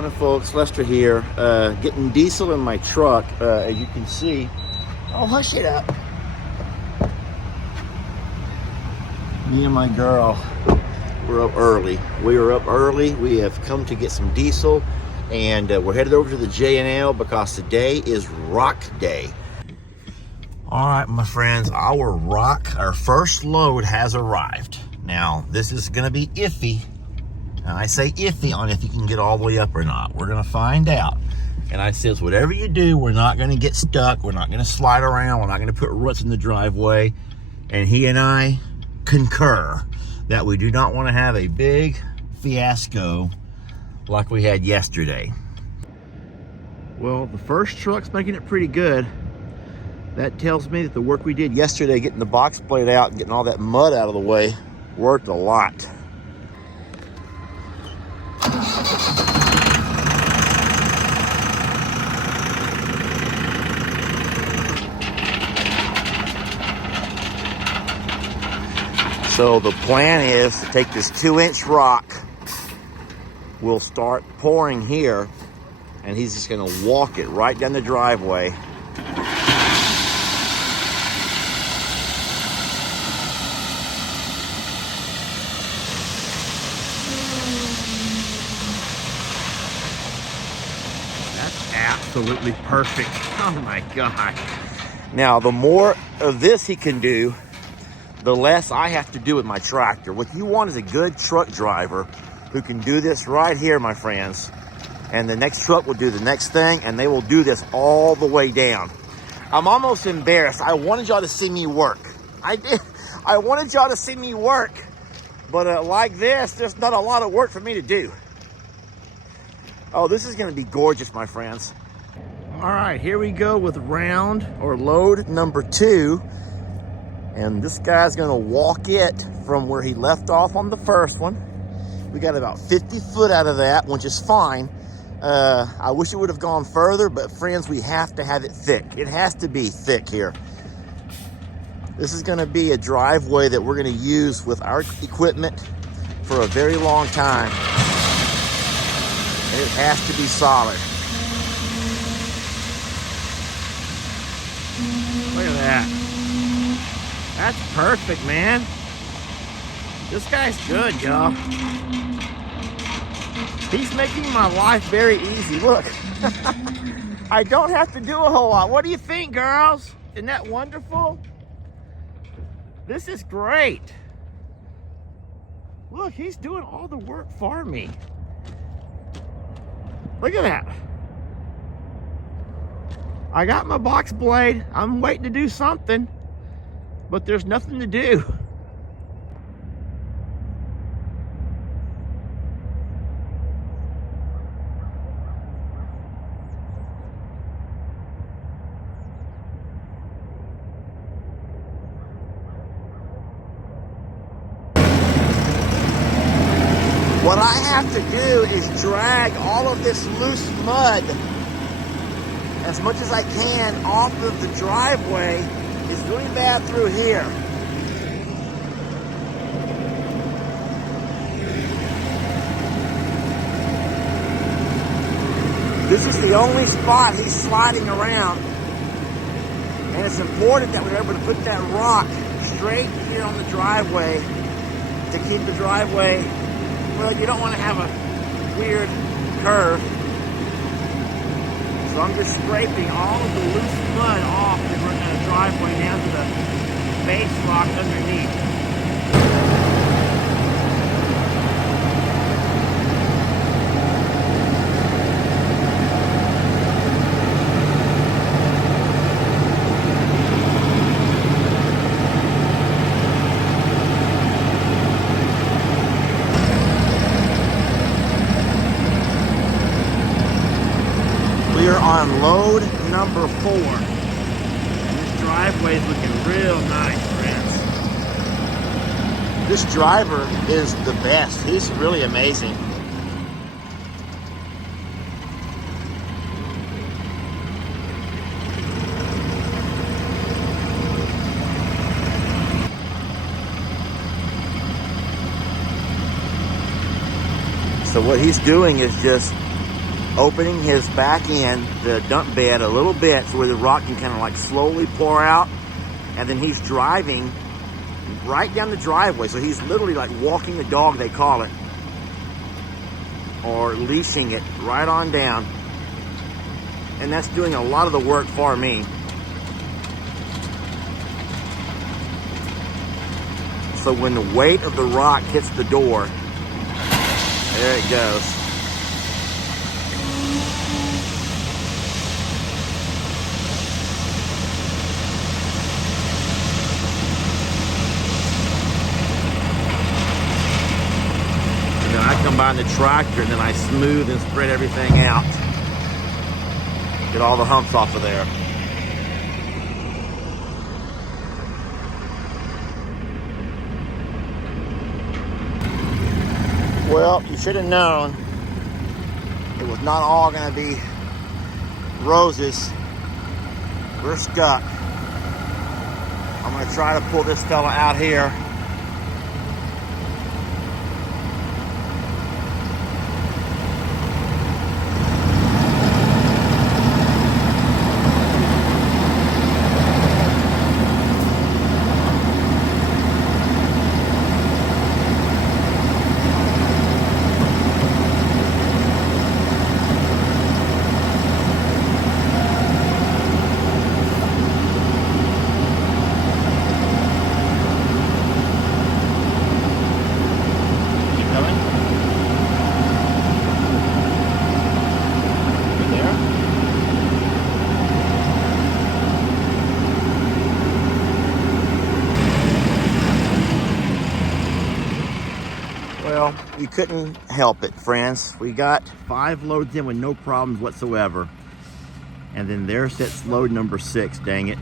Morning folks, Lester here, getting diesel in my truck. As you can see, oh hush it up. Me and my girl, we're up early. We are up early. We have come to get some diesel, and we're headed over to the J&L because today is rock day. All right, my friends, our first load has arrived. Now, this is gonna be iffy. And I say iffy on if you can get all the way up or not. We're gonna find out. And I says, whatever you do, we're not gonna get stuck. We're not gonna slide around. We're not gonna put roots in the driveway. And he and I concur that we do not wanna have a big fiasco like we had yesterday. Well, the first truck's making it pretty good. That tells me that the work we did yesterday, getting the box blade out and getting all that mud out of the way, worked a lot. So the plan is to take this 2-inch rock, we'll start pouring here, and he's just gonna walk it right down the driveway. That's absolutely perfect. Oh my God. Now, the more of this he can do, the less I have to do with my tractor. What you want is a good truck driver who can do this right here, my friends. And the next truck will do the next thing, and they will do this all the way down. I'm almost embarrassed. I wanted y'all to see me work. I did. I wanted y'all to see me work. But like this, there's not a lot of work for me to do. Oh, this is gonna be gorgeous, my friends. All right, here we go with round or load number 2. And this guy's gonna walk it from where he left off on the first one. We got about 50 foot out of that, which is fine. I wish it would have gone further, but friends, we have to have it thick. It has to be thick here. This is gonna be a driveway that we're gonna use with our equipment for a very long time. And it has to be solid. Look at that. That's perfect, man. This guy's good, y'all. He's making my life very easy. Look, I don't have to do a whole lot. What do you think, girls? Isn't that wonderful? This is great. Look, he's doing all the work for me. Look at that. I got my box blade. I'm waiting to do something, but there's nothing to do. What I have to do is drag all of this loose mud as much as I can off of the driveway. It's really bad through here. This is the only spot he's sliding around. And it's important that we're able to put that rock straight here on the driveway to keep the driveway, well, you don't want to have a weird curve. So I'm just scraping all of the loose mud off the driveway down to the base rock underneath. We are on load number 4. And this driveway is looking real nice, friends. This driver is the best. He's really amazing. So what he's doing is just opening his back end, the dump bed, a little bit so where the rock can kind of like slowly pour out. And then he's driving right down the driveway. So he's literally like walking the dog, they call it, or leashing it right on down. And that's doing a lot of the work for me. So when the weight of the rock hits the door, there it goes. And then I come by the tractor and then I smooth and spread everything out. Get all the humps off of there. Well, you should have known it was not all going to be roses. We're stuck. I'm going to try to pull this fella out here. Well, you couldn't help it, friends. We got 5 loads in with no problems whatsoever. And then there sits load number 6, dang it.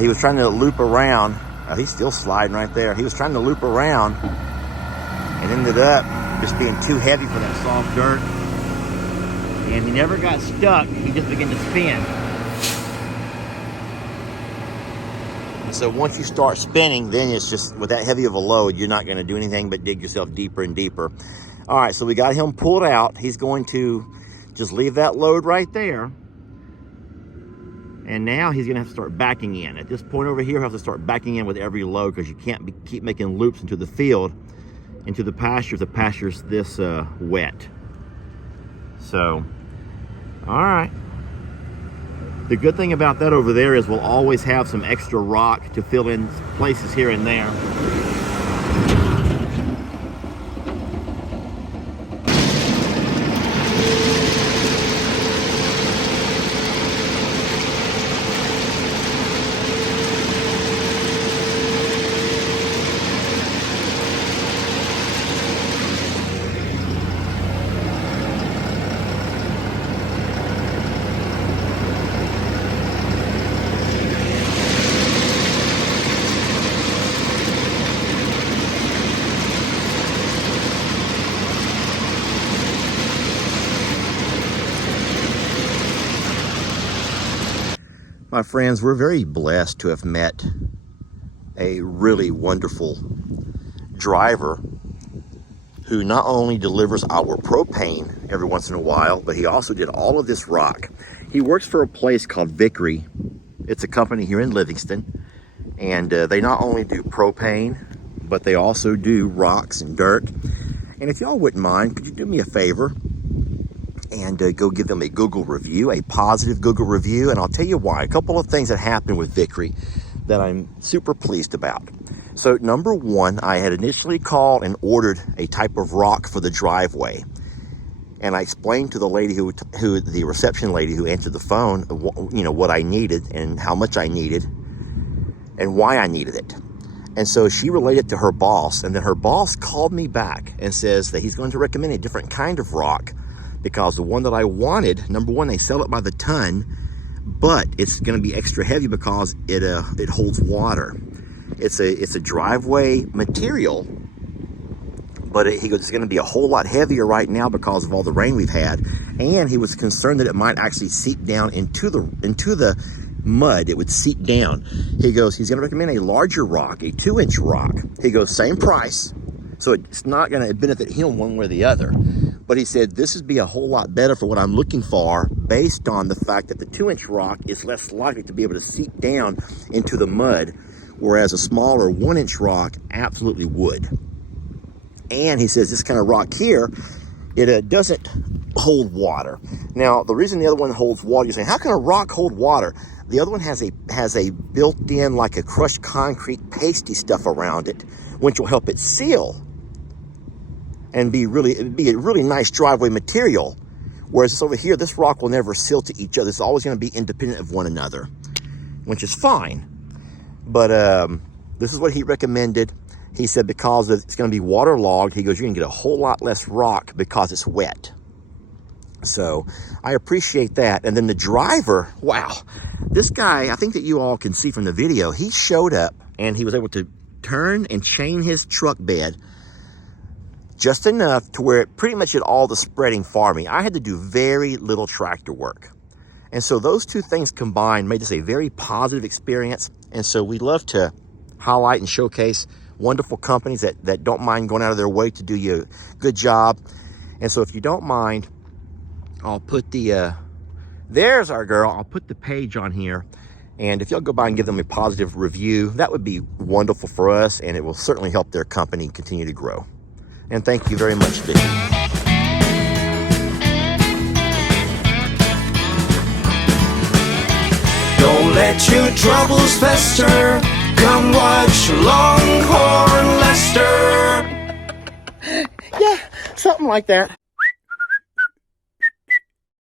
He was trying to loop around. He's still sliding right there. He was trying to loop around and ended up just being too heavy for that soft dirt. And he never got stuck. He just began to spin. And so once you start spinning, then it's just, with that heavy of a load, you're not going to do anything but dig yourself deeper and deeper. All right, so we got him pulled out. He's going to just leave that load right there. And now he's going to have to start backing in. At this point over here, he'll have to start backing in with every load because you can't keep making loops into the field, into the pasture if the pasture's this wet. So, all right. The good thing about that over there is we'll always have some extra rock to fill in places here and there. My friends, we're very blessed to have met a really wonderful driver who not only delivers our propane every once in a while, but he also did all of this rock. He works for a place called Vickery. It's a company here in Livingston, and they not only do propane, but they also do rocks and dirt. And if y'all wouldn't mind, could you do me a favor and go give them a Google review, a positive Google review? And I'll tell you why. A couple of things that happened with Vickery that I'm super pleased about. So number one, I had initially called and ordered a type of rock for the driveway. And I explained to the lady who the reception lady who answered the phone, you know, what I needed and how much I needed and why I needed it. And so she relayed it to her boss, and then her boss called me back and says that he's going to recommend a different kind of rock, because the one that I wanted, number one, they sell it by the ton, but it's going to be extra heavy because it holds water. It's a driveway material, but he goes, it's going to be a whole lot heavier right now because of all the rain we've had. And he was concerned that it might actually seep down into the mud. It would seep down. He goes, he's going to recommend a larger rock, a 2-inch rock. He goes, same price, so it's not going to benefit him one way or the other. But he said this would be a whole lot better for what I'm looking for, based on the fact that the 2-inch rock is less likely to be able to seep down into the mud, whereas a smaller 1-inch rock absolutely would. And he says this kind of rock here, it doesn't hold water. Now, the reason the other one holds water, you're saying, how can a rock hold water? The other one has a built-in, like a crushed concrete pasty stuff around it, which will help it seal and be a really nice driveway material. Whereas this over here, this rock will never seal to each other. It's always going to be independent of one another, which is fine. But this is what he recommended. He said because it's going to be waterlogged, he goes, you're going to get a whole lot less rock because it's wet. So I appreciate that. And then the driver, wow, this guy, I think that you all can see from the video, he showed up and he was able to turn and chain his truck bed just enough to where it pretty much did all the spreading for me. I had to do very little tractor work. And so those two things combined made this a very positive experience. And so we love to highlight and showcase wonderful companies that don't mind going out of their way to do you a good job. And so if you don't mind, I'll put there's our girl. I'll put the page on here. And if y'all go by and give them a positive review, that would be wonderful for us. And it will certainly help their company continue to grow. And thank you very much, Vicky. Don't let your troubles fester. Come watch Longhorn Lester. Yeah, something like that.